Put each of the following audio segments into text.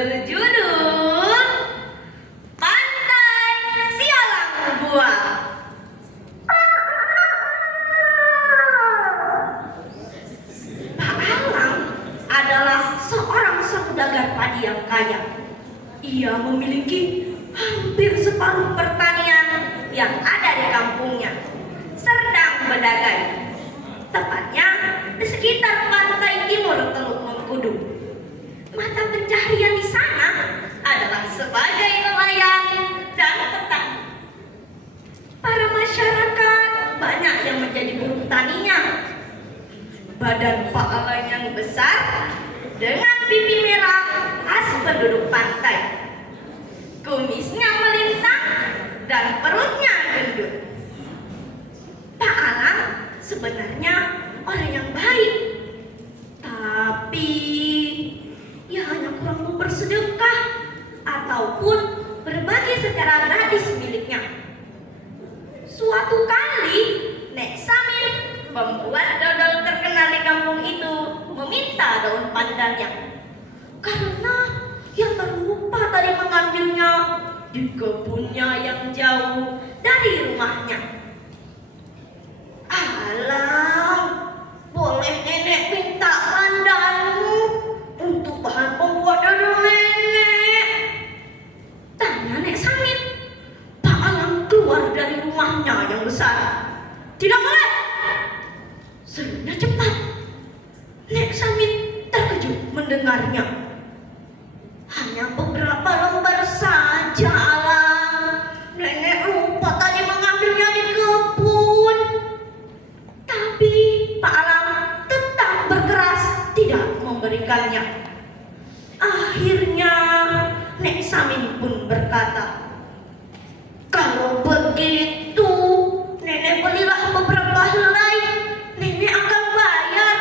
berjudul Pantai Sialang Buah. Pak Alang adalah seorang saudagar padi yang kaya. Ia memiliki hampir separuh pertanian yang ada di kampungnya, sedang berdagang. Tepatnya di sekitar pantai timur Teluk Mengkudu. Mata pencaharian di sana adalah sebagai nelayan dan petani. Para masyarakat banyak yang menjadi buruh taninya. Badan Pak Alang yang besar dengan pipi merah khas penduduk pantai. Kumisnya melintang dan perutnya gendut. Pak Alang sebenarnya orang yang baik, tapi ia hanya kurang mau bersedekah ataupun berbagi secara gratis miliknya. Suatu kali Nek Samin, pembuat dodol terkenal di kampung itu, meminta daun pandannya karena ia terlupa tadi mengambilnya di kebunnya yang jauh dari rumahnya. Alang, boleh nenek minta pandanmu untuk bahan pembuat dodol nenek? Tanya Nek Samin. Pak Alang keluar dari rumahnya yang besar. Tidak boleh! Serunya cepat. Nek Samin terkejut mendengarnya. Hanya beberapa lembar saja, Alang. Nenek lupa tadi mengambilnya di kebun. Tapi Pak Alang tetap berkeras tidak memberikannya. Akhirnya Nek Samin pun berkata, "Kalau begitu, nenek belilah beberapa helai. Nenek akan bayar."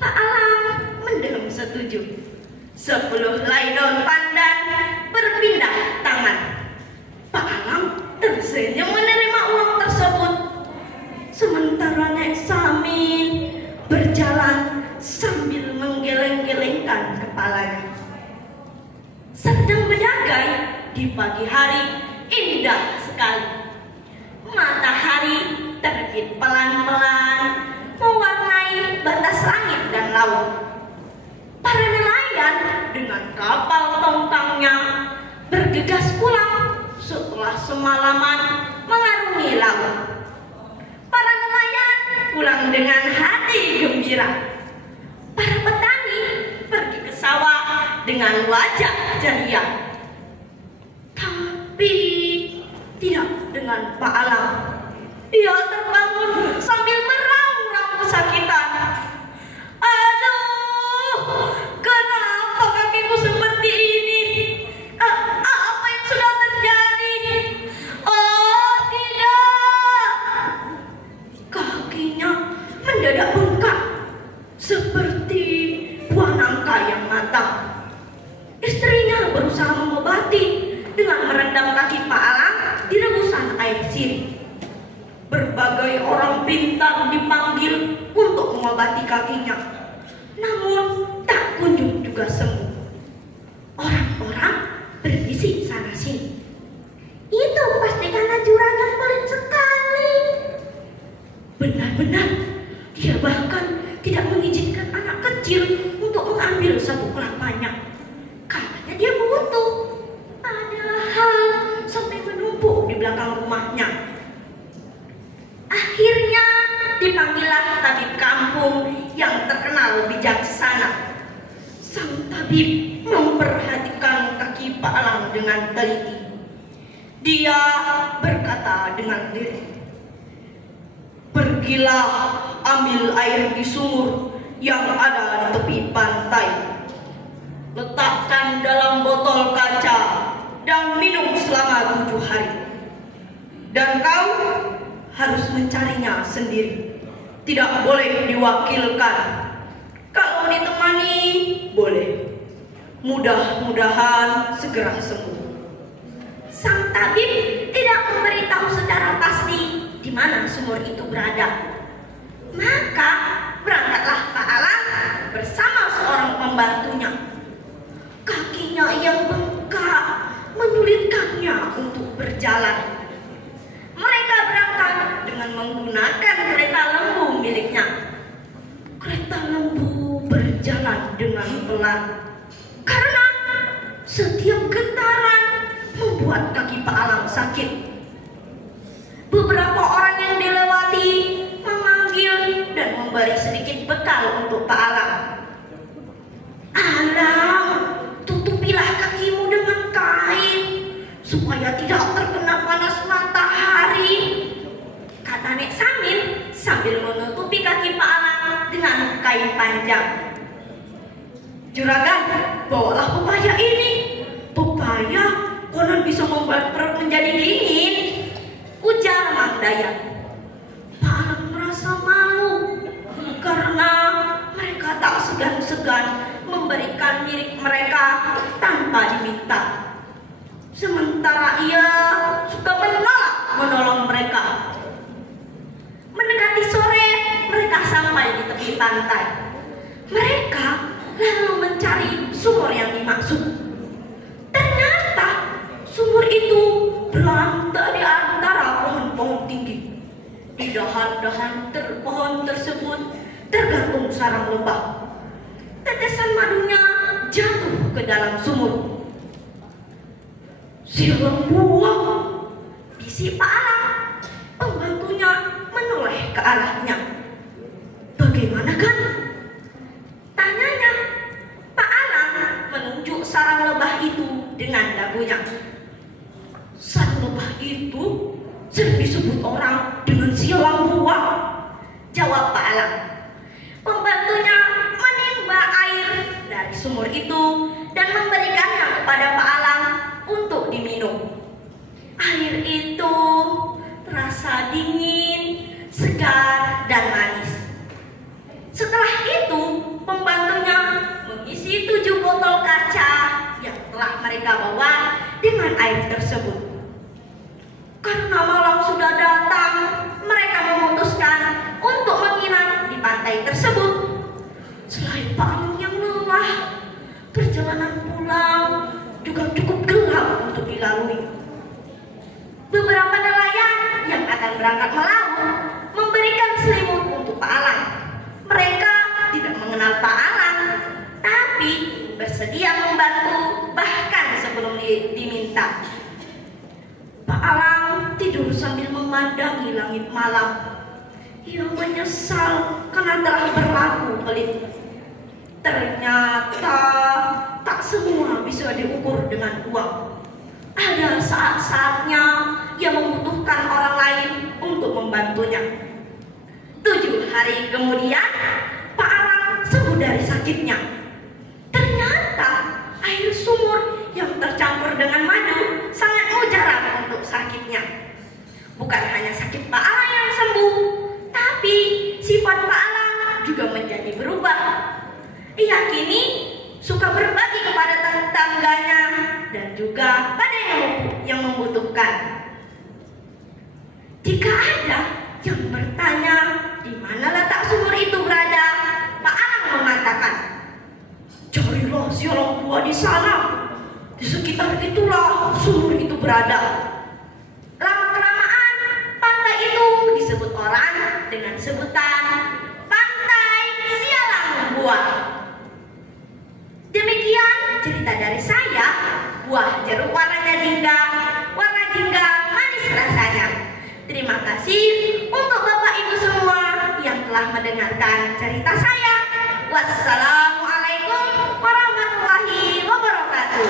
Pak Alang mendiam setuju. 10 helai daun pandan berpindah tangan. Pak Alang tersenyum menerima uang tersebut. Sementara Nek Samin berjalan sambil menggeleng-gelengkan kepalanya. Sedang berdagai di pagi hari, indah sekali. Matahari terbit pelan-pelan mewarnai batas langit dan laut. Para nelayan dengan kapal tongkangnya bergegas pulang setelah semalaman mengarungi laut. Para nelayan pulang dengan hati gembira. Para petani pergi ke sawah dengan wajah ceria. Tapi tidak dengan Pak Alang. Ia terbangun sambil meraung-raung kesakitan. Aduh, kenapa kakiku seperti ini? Apa yang sudah terjadi? Oh tidak! Kakinya mendadak bengkak seperti buah nangka yang matang. Istrinya berusaha mengobati dengan merendam kaki Pak Alang di rebusan air sirih. Berbagai orang pintar dipanggil untuk mengobati kakinya, namun tak kunjung juga sembuh. Orang-orang berbisik sana sini. Itu pasti karena jurangnya pelit sekali. Benar-benar, dia bahkan tidak mengizinkan anak kecil untuk mengambil satu kelapanya. Katanya dia butuh. Padahal sampai menumpuk di belakang rumahnya. Akhirnya dipanggillah tabib kampung yang terkenal bijaksana. Sang tabib memperhatikan kaki Pak Alang dengan teliti. Dia berkata dengan lirih, "Pergilah ambil air di sumur yang ada di tepi pantai. Letakkan dalam botol kaca dan minum selama 7 hari. Dan kau harus mencarinya sendiri. Tidak boleh diwakilkan. Kalau ditemani, boleh. Mudah-mudahan segera sembuh." Sang tabib tidak memberitahu secara pasti di mana sumur itu berada. Maka berangkatlah Pak Alang bersama seorang pembantunya. yang bengkak menyulitkannya untuk berjalan. Mereka berangkat dengan menggunakan kereta lembu miliknya. Kereta lembu berjalan dengan pelan karena setiap getaran membuat kaki Pak Alang sakit. Beberapa orang yang dilewati memanggil dan memberi sedikit bekal untuk Pak Alang. "Alang, tutupilah kakimu dengan kain supaya tidak terkena panas matahari," kata Nek Samin sambil menutupi kaki Pak Alang dengan kain panjang. "Juragan, bawalah pepaya ini. Pepaya konon bisa membuat perut menjadi dingin," ujar Mang Dayat. Pak Alang merasa malu karena mereka tak segan-segan memberikan milik mereka tanpa diminta. Sementara ia suka menolak menolong mereka. Mendekati sore, mereka sampai di tepi pantai. Mereka lalu mencari sumur yang dimaksud. Ternyata sumur itu berada di antara pohon-pohon tinggi. Di dahan-dahan pohon tersebut tergantung sarang lebah. Tetesan madunya jatuh ke dalam sumur. "Sialan buang," bisik Pak Alang. Pembantunya menoleh ke arahnya. "Bagaimana kan?" tanyanya. Pak Alang menunjuk sarang lebah itu dengan dagunya. "Sarang lebah itu sering disebut orang dengan sialan buang," jawab Pak Alang. Pembantunya menimba air dari sumur itu dan memberikannya kepada Pak Alang untuk diminum. Air itu terasa dingin, segar, dan manis. Setelah itu, pembantunya mengisi 7 botol kaca yang telah mereka bawa dengan air tersebut. Karena malam sudah datang, mereka memutuskan untuk menginap di pantai tersebut. Selain Pak Alang yang lelah, perjalanan pulang juga cukup gelap untuk dilalui. Beberapa nelayan yang akan berangkat melaut memberikan selimut untuk Pak Alang. Mereka tidak mengenal Pak Alang, tapi bersedia membantu bahkan sebelum diminta. Pak Alang tidur sambil memandangi langit malam. Ia menyesal karena telah berlaku pelit. Ternyata tak semua bisa diukur dengan uang. Ada saat-saatnya ia membutuhkan orang lain untuk membantunya. 7 hari kemudian, Pak Alang sembuh dari sakitnya. Ternyata air sumur yang tercampur dengan madu sangat mujarab untuk sakitnya. Bukan hanya sakit Pak Alang yang sembuh, tapi sifat Pak Alang juga menjadi berubah. Ia kini suka berbagi kepada tetangganya dan juga pada yang membutuhkan. Jika ada yang bertanya di mana letak sumur itu berada, Pak Alang mengatakan, "Carilah sialang buah di sana. Di sekitar itulah sumur itu berada." Lama-kelamaan pantai itu disebut orang dengan sebutan Pantai Sialang Buah. Demikian cerita dari saya. Buah jeruk warna jingga manis rasanya. Terima kasih untuk Bapak Ibu semua yang telah mendengarkan cerita saya. Wassalamualaikum warahmatullahi wabarakatuh.